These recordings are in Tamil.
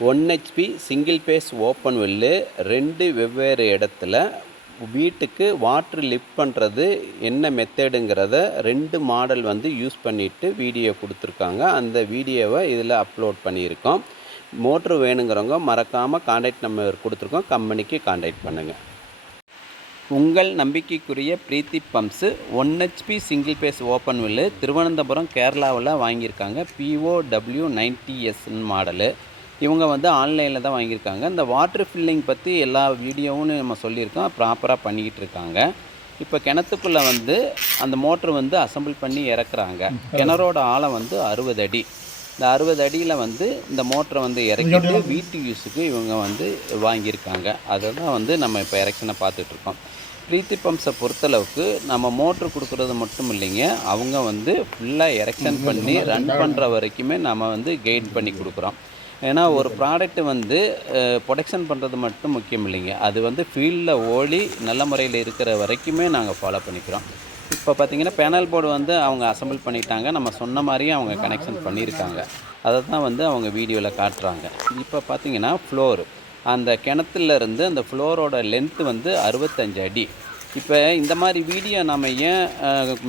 1 ஹெச்பி சிங்கிள் பேஸ் ஓப்பன் வெல்லு 2 வெவ்வேறு இடத்துல வீட்டுக்கு வாட்ரு லிஃப்ட் பண்ணுறது என்ன மெத்தடுங்கிறத 2 மாடல் வந்து யூஸ் பண்ணிவிட்டு வீடியோ கொடுத்துருக்காங்க. அந்த வீடியோவை இதில் அப்லோட் பண்ணியிருக்கோம். மோட்ரு வேணுங்கிறவங்க மறக்காமல் கான்டாக்ட் நம்பர் கொடுத்துருக்கோம், கம்பெனிக்கு கான்டாக்ட் பண்ணுங்கள். உங்கள் நம்பிக்கைக்குரிய Preethi pumps 1 HP single phase open well Thiruvananthapuram கேரளாவில் வாங்கியிருக்காங்க. POW90S model. இவங்க வந்து ஆன்லைனில் தான் வாங்கியிருக்காங்க. இந்த வாட்ரு ஃபில்லிங் பற்றி எல்லா வீடியோவும் நம்ம சொல்லியிருக்கோம், ப்ராப்பராக பண்ணிக்கிட்டு இருக்காங்க. இப்போ கிணத்துக்குள்ளே வந்து அந்த மோட்ரு வந்து அசம்பிள் பண்ணி இறக்குறாங்க. கிணறோட ஆழம் வந்து 60 அடி. இந்த 60 அடியில் வந்து இந்த மோட்டரை வந்து இறக்கிட்டு வீட்டு யூஸுக்கு இவங்க வந்து வாங்கியிருக்காங்க. அதை தான் வந்து நம்ம இப்போ எரெக்ஷனை பார்த்துட்ருக்கோம். பிரீத்தி பம்ப்ஸை பொறுத்தளவுக்கு நம்ம மோட்ரு கொடுக்குறது மட்டும் இல்லைங்க, அவங்க வந்து ஃபுல்லாக எரெக்ஷன் பண்ணி ரன் பண்ணுற வரைக்குமே நம்ம வந்து கைட் பண்ணி கொடுக்குறோம். ஏன்னா ஒரு ப்ராடக்ட்டு வந்து ப்ரொடக்ஷன் பண்ணுறது மட்டும் முக்கியம் இல்லைங்க, அது வந்து ஃபீல்டில் ஓடி நல்ல முறையில் இருக்கிற வரைக்குமே நாங்கள் ஃபாலோ பண்ணிக்கிறோம். இப்போ பார்த்திங்கன்னா பேனல் போர்டு வந்து அவங்க அசம்பிள் பண்ணிட்டாங்க. நம்ம சொன்ன மாதிரியே அவங்க கனெக்ஷன் பண்ணியிருக்காங்க. அதை தான் வந்து அவங்க வீடியோவில் காட்டுறாங்க. இப்போ பார்த்திங்கன்னா ஃப்ளோரு, அந்த கிணத்துலேருந்து அந்த ஃப்ளோரோட லென்த்து வந்து 65 அடி. இப்போ இந்த மாதிரி வீடியோ நம்ம ஏன்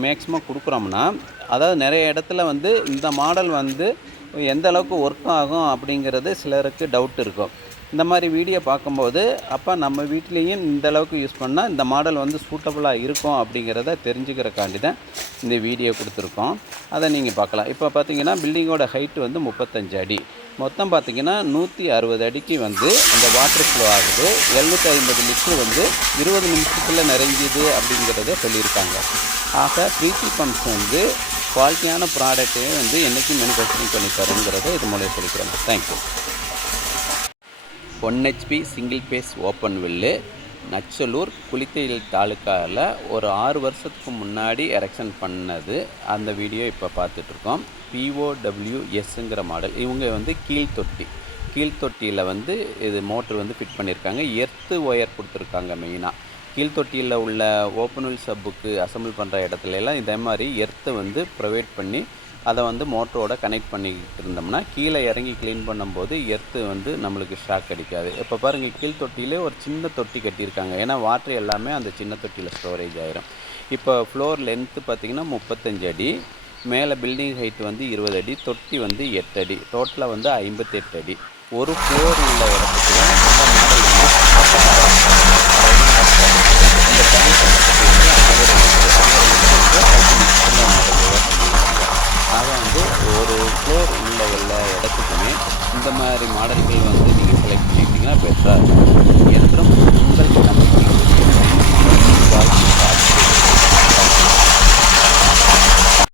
மேக்ஸிமம் கொடுக்குறோம்னா, அதாவது நிறைய இடத்துல வந்து இந்த மாடல் வந்து எந்த அளவுக்கு ஒர்க் ஆகும் அப்படிங்கிறது சிலருக்கு டவுட் இருக்கும். இந்த மாதிரி வீடியோ பார்க்கும்போது அப்போ நம்ம வீட்லேயும் இந்த அளவுக்கு யூஸ் பண்ணால் இந்த மாடல் வந்து சூட்டபுளாக இருக்கும் அப்படிங்கிறத தெரிஞ்சுக்கிறக்காண்டி தான் இந்த வீடியோ கொடுத்துருக்கோம். அதை நீங்கள் பார்க்கலாம். இப்போ பார்த்தீங்கன்னா பில்டிங்கோட ஹைட்டு வந்து 35 அடி. மொத்தம் பார்த்திங்கன்னா 160 அடிக்கு வந்து அந்த வாட்டர் ஃப்ளோ ஆகுது. 750 லிட்டர் வந்து 20 நிமிஷத்தில் நிறைஞ்சிது அப்படிங்கிறத சொல்லியிருக்காங்க. ஆக பிரீத்தி பம்ப்ஸ் வந்து குவாலிட்டியான ப்ராடக்ட்டே வந்து என்றைக்கும் மேனுஃபேக்சரிங் பண்ணி தருங்கிறத இது மூலம் சொல்லிக்கிறோம். Thank you. 1 HP single phase open well Nachalur குளித்தலையில் தாலுக்காவில் ஒரு 6 வருஷத்துக்கு முன்னாடி எரெக்ஷன் பண்ணது. அந்த வீடியோ இப்போ பார்த்துட்ருக்கோம். POWSங்கிற மாடல். இவங்க வந்து கீழ்த்தொட்டியில் வந்து இது மோட்ரு வந்து ஃபிட் பண்ணியிருக்காங்க. எர்த்து ஒயர் கொடுத்துருக்காங்க. மெயினாக கீழ்த்தொட்டியில் உள்ள ஓப்பன் வெல் சப்புக்கு அசம்பிள் பண்ணுற இடத்துலலாம் இதே மாதிரி எர்த்தை வந்து ப்ரொவைட் பண்ணி அதை வந்து மோட்டரோட கனெக்ட் பண்ணிக்கிட்டு இருந்தோம்னா கீழே இறங்கி க்ளீன் பண்ணும்போது எர்த்து வந்து நம்மளுக்கு ஷாக் அடிக்காது. இப்போ பாருங்கள், கீழ் தொட்டியிலே ஒரு சின்ன தொட்டி கட்டியிருக்காங்க. ஏன்னா வாட்ரு எல்லாமே அந்த சின்ன தொட்டியில் ஸ்டோரேஜ் ஆகிரும். இப்போ ஃப்ளோர் லென்த்து பார்த்திங்கன்னா 35 அடி, மேலே பில்டிங் ஹைட் வந்து 20 அடி, தொட்டி வந்து 8 அடி, டோட்டலாக வந்து 58 அடி. ஒரு ஃப்ளோர் உள்ள இடத்துக்கு இந்த டேங்க் ஆக வந்து ஒரு ஃப்ளோர் உள்ள எல்லா இடத்துக்குமே இந்த மாதிரி மாடல்கள் வந்து நீங்கள் செலக்ட் பண்ணிக்கிட்டிங்கன்னா பெட்டராக இருக்கும்.